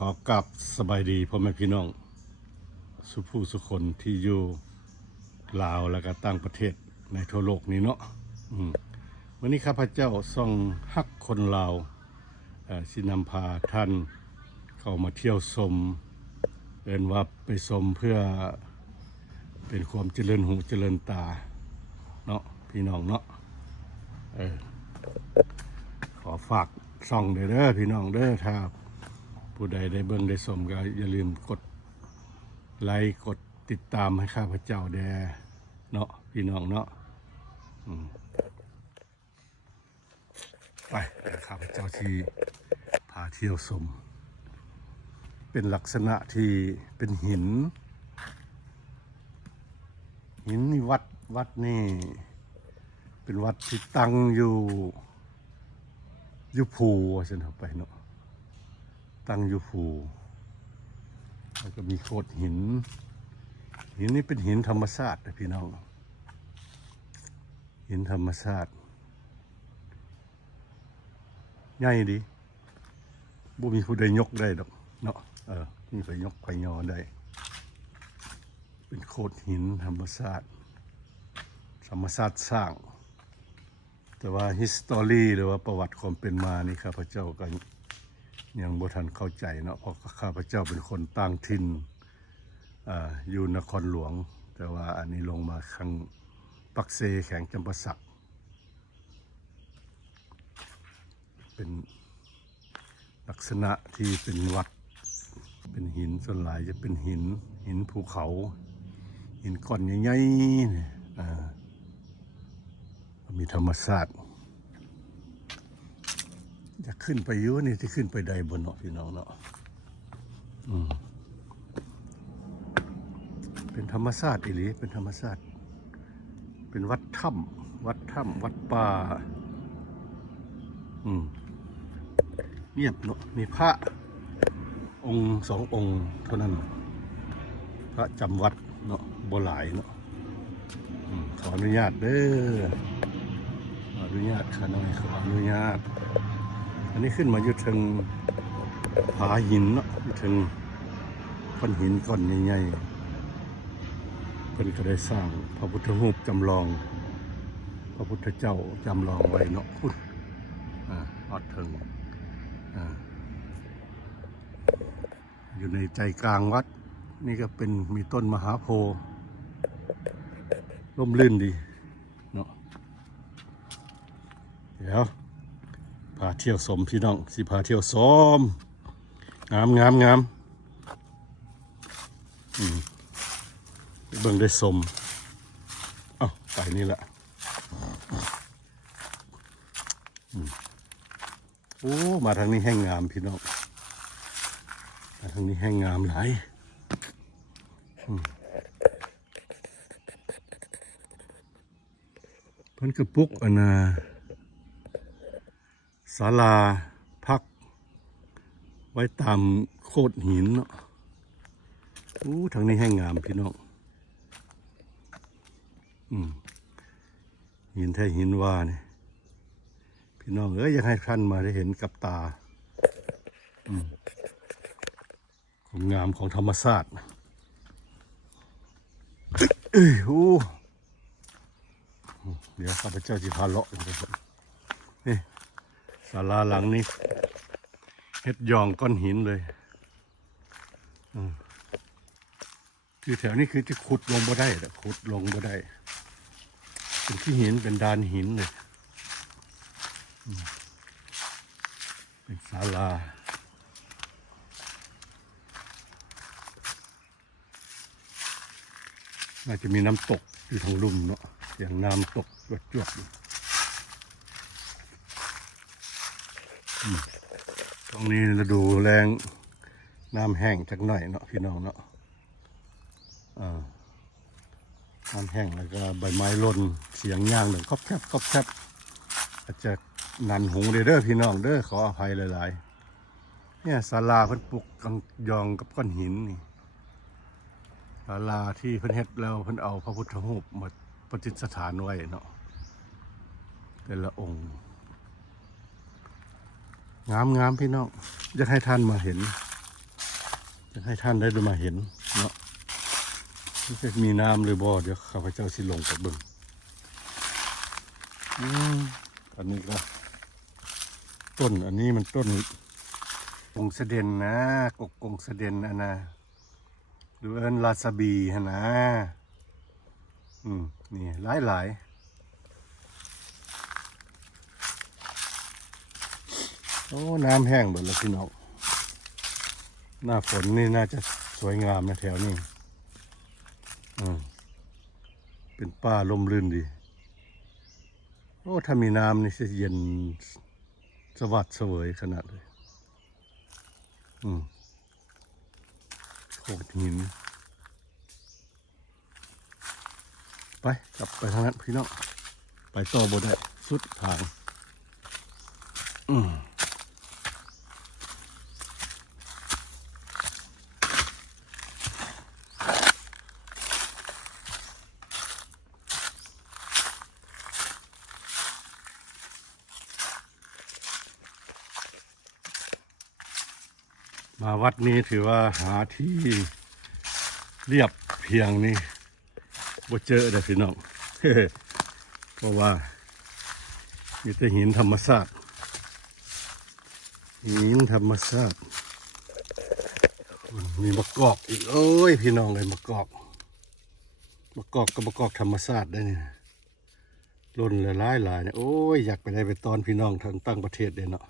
ขอกลับสบายดีพ่อแม่พี่น้องสุผู้สุคนที่อยู่ลาวและก็ต่างประเทศในทั่วโลกนี้เนาะวันนี้ข้าพเจ้าส่องฮักคนลาวสินำพาท่านเข้ามาเที่ยวชมเอิ้นว่าไปชมเพื่อเป็นความเจริญหูเจริญตาเนาะพี่น้องเนาะขอฝากส่องเด้อพี่น้องเด้อถ้าผู้ใดได้เบิ่งได้ชมก็อย่าลืมกดไลค์กดติดตามให้ข้าพเจ้าแด่เนาะพี่น้องเนาะไปข้าพเจ้าที่พาเที่ยวชมเป็นลักษณะที่เป็นหินนี่วัดนี่เป็นวัดที่ตั้งอยู่ภูฉันเอาไปเนาะตั้งอยู่ภูแล้วก็มีโขดหินนี่เป็นหินธรรมชาตินะพี่น้องหินธรรมชาติใหญ่ดีบ่มีผู้ใดยกได้ดอกเนาะมีใครยกใครยอได้เป็นโขดหินธรรมชาติสร้างแต่ว่า history หรือว่าประวัติความเป็นมานี่ข้าพเจ้าก็ยังบ่ทันเข้าใจเนาะเพราะข้าพเจ้าเป็นคนต่างถิ่นอยู่นครหลวงแต่ว่าอันนี้ลงมาข้างปักเซแขวงจำปาสักเป็นลักษณะที่เป็นวัดเป็นหินส่วนหลายจะเป็นหินภูเขาหินก้อนใหญ่ๆมีธรรมชาติจะขึ้นไปเยอะนี่ที่ขึ้นไปได้บนเนาะพี่น้องเนาะเป็นธรรมชาติอีหลีเป็นธรรมชาติเป็นวัดถ้ำวัดป่าเงียบเนาะมีพระองค์สององค์เท่านั้นพระจำวัดเนาะบ่หลายเนาะขออนุญาตเด้อขออนุญาตค่ะน้อยขออนุญาตอันนี้ขึ้นมาอยู่ถึงผาหินเนาะอยู่ถึงก้อนหินก้อนใหญ่ๆเพิ่นก็ได้สร้างพระพุทธรูปจำลองพระพุทธเจ้าจำลองไว้เนาะพุทธอดถึงอยู่ในใจกลางวัดนี่ก็เป็นมีต้นมหาโพธิ์ร่มรื่นดีเนาะเดี๋ยวพาเที่ยวชมพี่น้องสิพาเที่ยวชมงามเบิ่งได้ชมไปนี่แหละโอ้มาทางนี้แห้งงามพี่น้องมาทางนี้แห้งงามหลายเพิ่นกระปุกศาลาพักไว้ตามโขดหินเนาะทางนี้แห้งงามพี่น้องหินแท้หินว่านี่พี่น้องอยากให้ท่านมาได้เห็นกับตาความงามของธรรมชาติเดี๋ยวข้าพเจ้าจะพาเลาะนี่ศาลาหลังนี้เฮ็ดยองก้อนหินเลยคือแถวนี้คือจะขุดลงบ่ได้ขุดลงบ่ได้เป็นที่หินเป็นดานหินเลยเป็นศาลาน่าจะมีน้ำตกอยู่ทางลุ่มเนาะอย่างน้ำตกจวดตรงนี้ฤดูแรงน้ำแห้งจักหน่อยเนาะพี่น้องเนาะน้ำแห้งแล้วก็ใบไม้หล่นเสียงย่างหนึ่งก๊อบแคบอาจจะนันหุงเด้อพี่น้องเด้อขออภัยหลายๆเนี่ยศาลาเพิ่นปลูกกังยองกับก้อนหินนี่ศาลาที่เพิ่นเฮ็ดแล้วเพิ่นเอาพระพุทธรูปมาประดิษฐานไว้เนาะแต่ละองค์งามพี่น้องอยากให้ท่านมาเห็น ให้ท่านได้ดูมาเห็นเนาะนี่จะมีน้ำหรือบ่เดี๋ยวข้าพเจ้าสิลงไปเบิ่งอันนี้ก็ต้นอันนี้มันต้นกงเสด็นนะกงเสด็นนะนะหรือเอิ้นลาซาบีฮะนะนี่หลายโอ้น้ำแห้งหมดแล้วพี่น้องหน้าฝนนี่น่าจะสวยงามนะแถวนี้เป็นป่าลมรื่นดีโอ้ถ้ามีน้ำนี่จะเย็นสวัสดเสวยขนาดเลยโขดหินไปกลับไปทางนั้นพี่น้องไปต่อบ่ได้สุดทางมาวัดนี้ถือว่าหาที่เรียบเพียงนี่บ่เจอเด้อพี่น้อง เพราะว่ามีแต่หินธรรมชาติมีมะกอกอีกโอ้ยพี่น้องเลยมะกอกกับมะกอกธรรมชาติได้นี่ล้นหลายเนี่ยโอ้ยอยากไปได้ไปตอนพี่น้องทางตั้งประเทศเลยเนาะ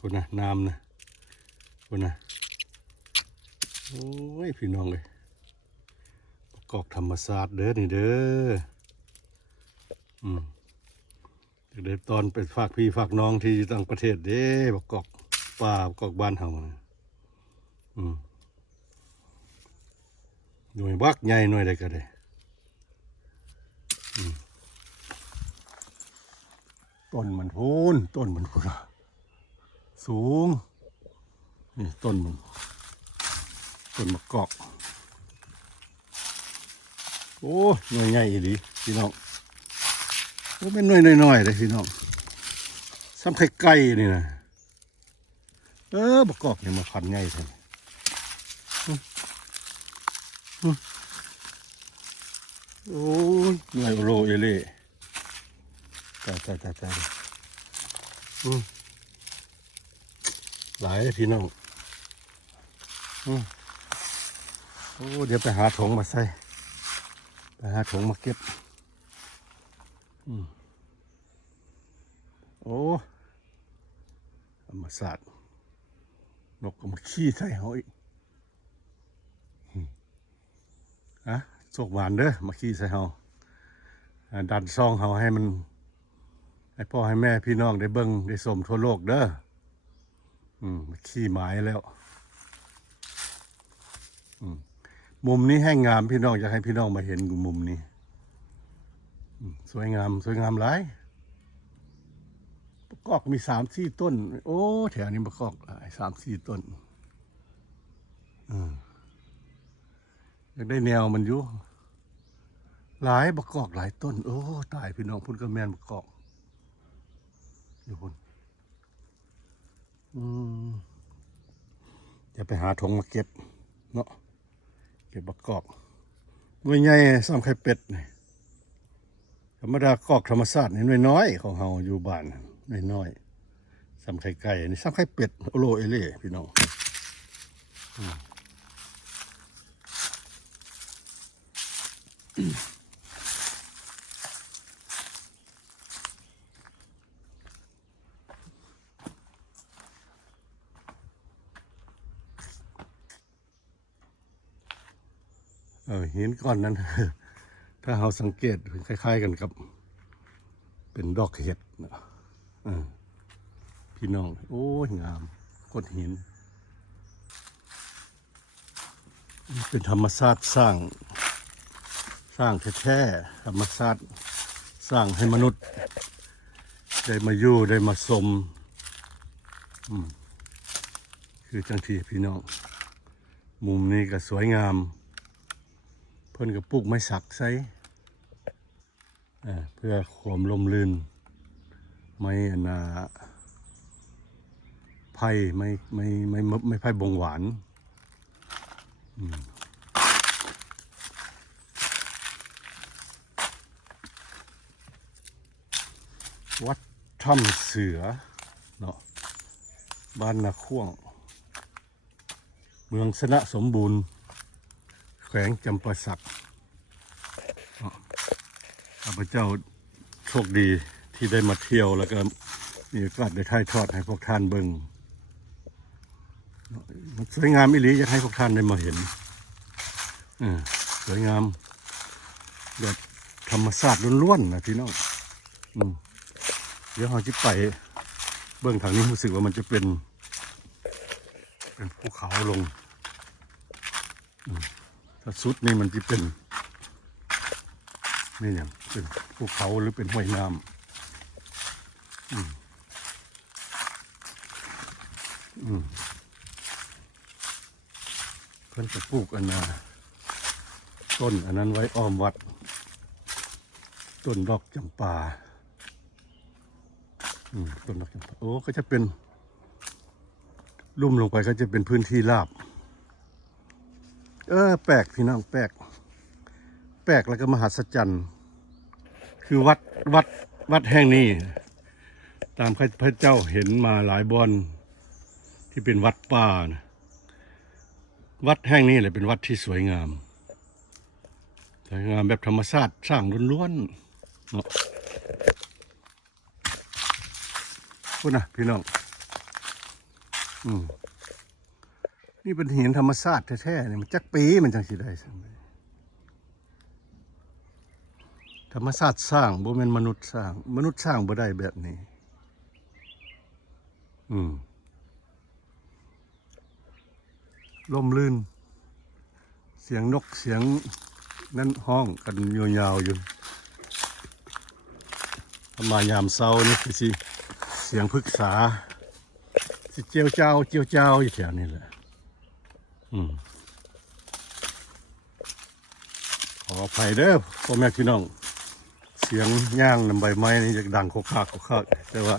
คนนะน้ำนะคนนะโอ้ยพี่น้องเลยมะกอกธรรมชาติเด้อนี่เด้อเดี๋ยวตอนไปฝากพี่ฝากน้องที่ต่างประเทศเด้มะกอกป่ามะกอกบ้านเฮาหน่วยบักใหญ่หน่วยใดก็ได้ต้นมันพูนสูงนี่ต้นมะกอกโอ้หน่วยใหญ่ดีพี่น้องโอ้เป็นหน่วยน้อยๆเลยพี่น้องซ้ำไข่ไก่นี่นะมะกอกนี่มาพันใหญ่แท้โอ้ยหน่วยโรเอเล่ตายหลายพี่น้องโอ้เดี๋ยวไปหาถุงมาใส่ไปหาถุงมาเก็บโอ้ธรรมศาสตร์นกก็มาขี้ใส่เขาอีกโชคหวานเด้อมาขี้ใส่เขาดันซองเขาให้มันให้พ่อให้แม่พี่น้องได้เบิ่งได้ชมทั่วโลกเด้อขี้หมายแล้วมุมนี้แห้งงามพี่น้องอยากให้พี่น้องมาเห็นมุมนี้สวยงามหลายมะกอกมี3-4 ต้นโอ้แถวนี้มะกอกหลาย3-4 ต้นอยากได้แนวมันอยู่หลายมะกอกหลายต้นโอ้ตายพี่น้องพุ่นก็แม่นมะกอกอยู่พุ่นจะไปหาถุงมาเก็บเนาะเก็บมะกอกหน่วยใหญ่ซ้ำไข่เป็ดนี่ธรรมดากอกธรรมชาตินี่หน่วยน้อยของเฮาอยู่บ้านหน่วยน้อยซ้ำไข่ไก่นี่ซ้ำไข่เป็ดโอโลเอเล่พี่น้องหินก้อนนั้น ถ้าเราสังเกตคล้ายๆกันกับเป็นดอกเห็ดพี่น้องโอ้ยงามก้อนหินเป็นธรรมชาติสร้างแท้ๆธรรมชาติสร้างให้มนุษย์ได้มาอยู่ได้มาชมคือจังที่พี่น้องมุมนี้ก็สวยงามเพิ่นก็ปลูกไม้สักใส่เพื่อความลมลื่นไม้ไผ่ไม่ไผ่บงหวาน อืมวัดถ้ำเสือเนาะบ้านนาข่วงเมืองสนะสมบูรณ์แขวงจำปาสักข้าพเจ้าโชคดีที่ได้มาเที่ยวแล้วก็มีโอกาสได้ถ่ายทอดให้พวกท่านเบิ่งมันสวยงามอีหลีอยากให้พวกท่านได้มาเห็นสวยงามแบบธรรมชาติล้วนๆนะพี่น้องเดี๋ยวเราจะไปเบื้องทางนี้รู้สึกว่ามันจะเป็นภูเขาลงถ้าสุดนี่มันจะเป็นนี่เนี่ยเป็นภูเขาหรือเป็นห้วยน้ำเพื่อนจะปลูกอันน่ะต้นอันนั้นไว้อ้อมวัดต้นดอกจำปาต้นดอกจำปาโอ้ก็จะเป็นลุ่มลงไปก็จะเป็นพื้นที่ราบแปลกพี่น้องแปลกแล้วก็มหัศจรรย์คือวัดแห่งนี้ตามพระเจ้าเห็นมาหลายบอนที่เป็นวัดป่านะวัดแห่งนี้แหละเป็นวัดที่สวยงามแบบธรรมชาติสร้างล้วนๆเนาะพูดนะพี่น้องนี่เป็นหินธรรมชาติแท้ๆเนี่ยมันจักปีมันจังสิได้ธรรมชาติสร้างบ่แม่นมนุษย์สร้างบ่ได้แบบนี้ลมลื่นเสียงนกเสียงนั่นห้องกันยาวๆอยู่มายามเช้านี่คือสิเสียงพึกษาสิเจียวเจ้าอยู่แถวนี้แหละขออภัยเด้อพ่อแม่พี่น้องเสียงย่างนำใบไม้นี่จะดังโคกคักแต่ว่า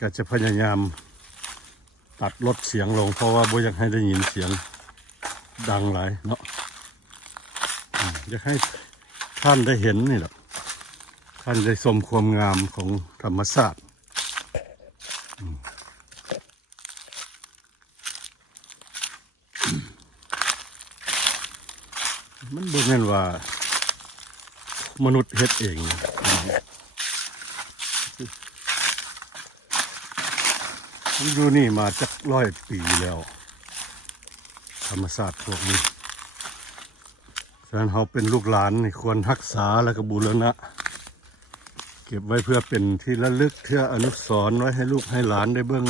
ก็จะพยายามตัดลดเสียงลงเพราะว่าบ่อยากให้ได้ยินเสียงดังหลายเนาะอยากให้ท่านได้เห็นนี่แหละท่านได้ชมความงามของธรรมชาติมันบ่แม่นว่ามนุษย์เฮ็ดเองผมอยู่นี่มาจัก100 ปีแล้วธรรมชาติพวกนี้ฉะนั้นเราเป็นลูกหลานนี่ควรรักษาและก็บูรณะเก็บไว้เพื่อเป็นที่ระลึกเพื่ออนุสรณ์ไว้ให้ลูกให้หลานได้เบิ่ง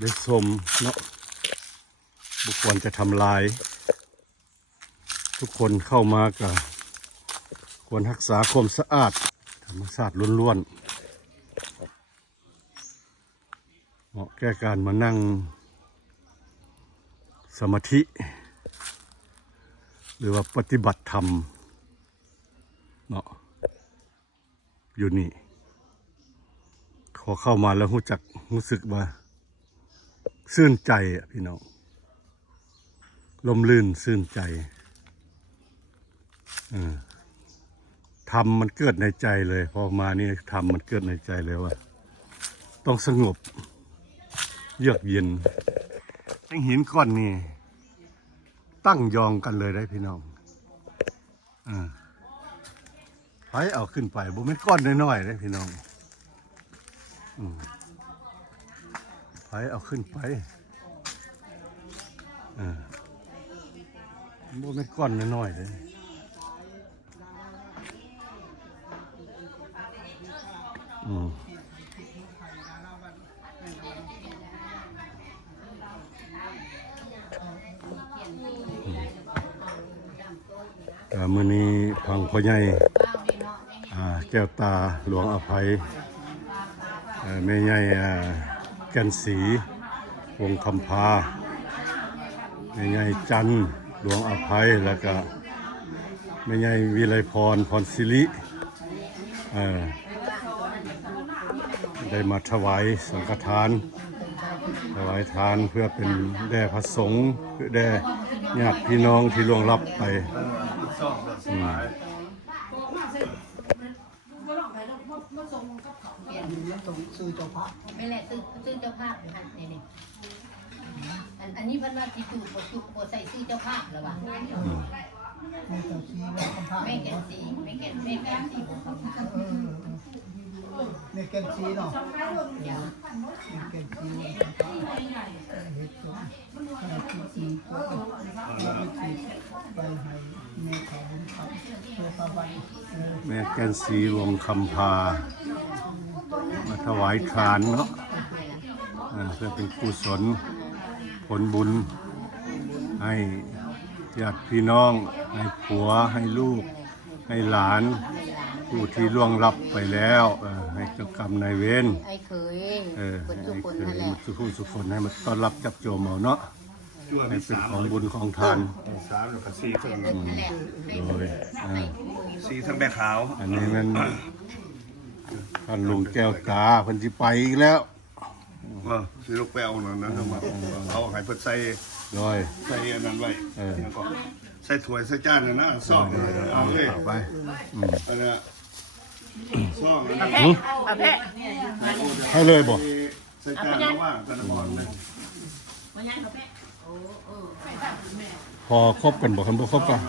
ได้ชมเนาะบุคคลจะทำลายทุกคนเข้ามาก็ควรรักษาความสะอาดธรรมชาติล้วนๆเหมาะแก่การมานั่งสมาธิหรือว่าปฏิบัติธรรมเนาะอยู่นี่ขอเข้ามาแล้วรู้สึกว่าชื่นใจอ่ะพี่น้องลมลื่นชื่นใจธรรมมันเกิดในใจเลยพอมานี่ธรรมมันเกิดในใจเลยว่าต้องสงบเยือกเย็นทั้งหินก้อนนี่ตั้งยองกันเลยได้พี่น้องไผเอาขึ้นไปบ่แม่นก้อนน้อยๆได้พี่น้องไผเอาขึ้นไปบ่แม่นก้อนน้อยๆเลยมื้อนี้พังพ่อใหญ่แก้วตาหลวงอภัยแม่ใหญ่แก่นศรีวงคำพาแม่ใหญ่จันหลวงอภัยแล้วก็แม่ใหญ่วิไลพรพรศิริได้มาถวายสังฆทาน ถวายทานเพื่อเป็นแด่พระสงฆ์เพื่อแด่ญาติพี่น้องที่ล่วงลับไปไม่แหละซื้อเจ้าภาพอยู่หันนี่อันนี้เพิ่นว่าที่ตูบ่ใส่ซื้อเจ้าภาพแล้วว่ะไม่แก่นสีบ่คำ ในแกนซีเนาะในแกนซีไปให้แม่เขาบุญคำตัวตะวัน แม่แก่นศรีวงคำพามาถวายทานเนาะเพื่อเป็นกุศลผลบุญให้ญาติพี่น้องให้ผัวให้ลูกให้หลานผู้ที่ล่วงลับไปแล้วให้เจ้ากรรมนายเวร ไอ้เคย คนทุกคนนั่นแหละสุขสุขคนให้มาต้อนรับจับโจมเอาเนาะให้เป็นของบุญของทาน สามแล้วก็สี่ทั้ง โดย สี่ทั้งแม่ขาว อันนี้มันท่านลุงแก้วตาเพิ่นสิไปอีกแล้ว สิลูกแปลวนั่นนะเอาให้เพิ่นใส่ โดย ใส่อันนั้นไว้แล้วก็ใส่ถ้วยใส่จานน่ะนะซ่องเอาเลย เอาไป อันน่ะซ่อง ให้เลยบ่ ใส่จานว่างกันก่อนเลย พอครบกันบ่คันบ่ครบกัน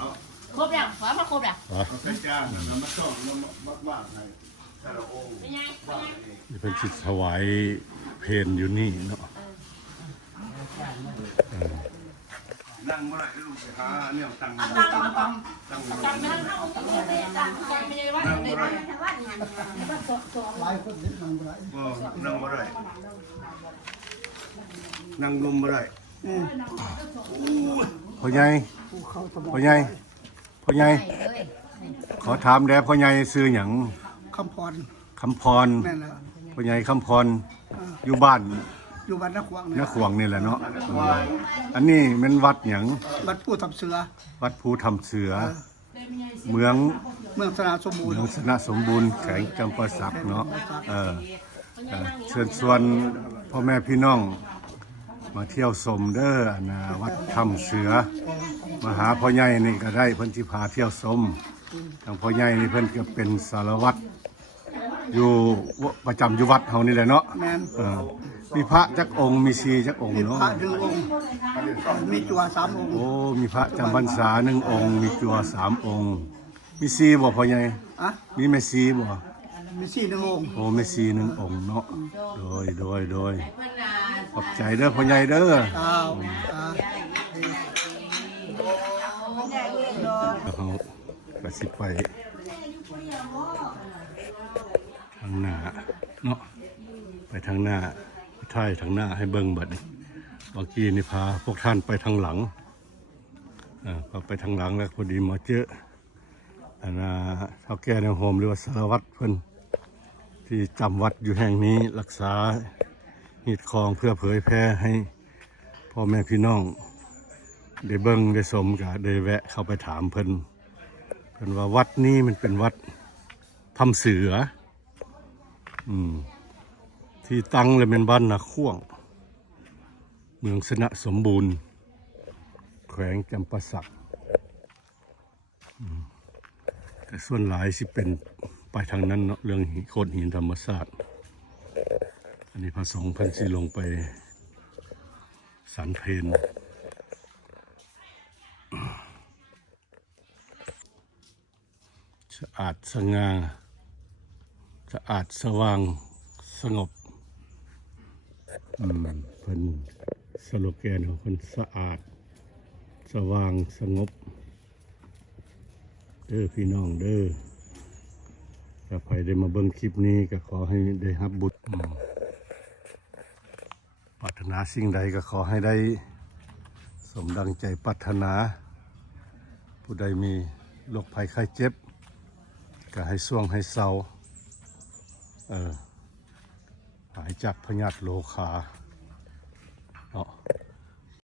ครบแล้วขอมาครบแล้ว ใส่จานน่ะมาซ่องแล้วมาว่างให้แต่ละองค์ นี่เป็นสิถวายเพลอยู่นี่เนาะ นั่งเมื่อไหร่ลูกไปหาเนี่ยตั้งหลายคนนิดหนึ่งไร นั่งเมื่อไหร่นั่งลมเมื่อไหร่ พ่อใหญ่ ผู้เข้าสมอง พ่อใหญ่พ่อใหญ่ เลย ขอถามแด่พ่อใหญ่ซื้อหยัง คำพร คำพร นั่นแหละ พ่อใหญ่คำพรอยู่บ้าน อยู่บ้านนักขวาง นักขวงนี่แหละเนาะอันนี้มันวัดหยัง บ้านผู้ทำเสือ วัดภูทำเสือ เมือง เมืองสนาสมบูร เมื ณ์ องสนะสมบูรณ์แขวงจำปาสักเนาะเชิญชวนพ่อแม่พี่น้อง มาเที่ยวชมเด้อนะวัดถ้ำเสือมาหาพ่อใหญ่นี่ก็ได้เพิ่นสิพาเที่ยวชมทางพ่อใหญ่นี่เพิ่นก็เป็นสารวัตรอยู่ประจำอยู่วัดเฮานี่แหละเนาะ แมน มีพระจักองค์มีชีจักองค์ มี เนาะ พระหนึ่งองค์มีจัว3 องค์ โอ้มีพระจำพรรษา1 องค์ มีจัว3 องค์ มีชีบ่พ่อใหญ่ อ่ะ มีแม่ชีบ่ มี4 องค์ โอ้แม่ชี1 องค์เนาะโดยขอบใจเด้อพ่อใหญ่เด้อ อ้าวเขาก็สิไปทางหน้าเนาะไปทางหน้าถ่ายทางหน้าให้เบิ่งบัดนี้เมื่อกี้นี่พาพวกท่านไปทางหลังพอไปทางหลังแล้วพอดีมาเจออันเฒ่าแก่ในโฮมหรือว่าสารวัตรเพิ่นที่จำวัดอยู่แห่งนี้รักษาหีดคองเพื่อเผยแพร่ให้พ่อแม่พี่น้องได้เบิ่งได้ชมก็ได้แวะเข้าไปถามเพิ่นว่าวัดนี้มันเป็นวัดถ้ำเสือที่ตั้งเลยเป็นบ้านนาข่วงเมืองสนะสมบูรณ์แขวงจำปาสักแต่ส่วนหลายสิเป็นไปทางนั้นเนาะเรื่องโขดหินธรรมศาสตร์อันนี้พระสงฆ์เพิ่นสิลงไปสันเพนสะอาดสง่าสะอาดสว่างสงบเพิ่นสโลแกนของเพิ่นสะอาดสว่างสงบเด้อพี่น้องเด้อถ้าใครได้มาเบิ่งคลิปนี้ก็ขอให้ได้รับบุญปรารถนาสิ่งใดก็ขอให้ได้สมดังใจปรารถนาผู้ใดมีโรคภัยไข้เจ็บก็ให้ส่วงให้เศร้าหายจากพยาธิโรคา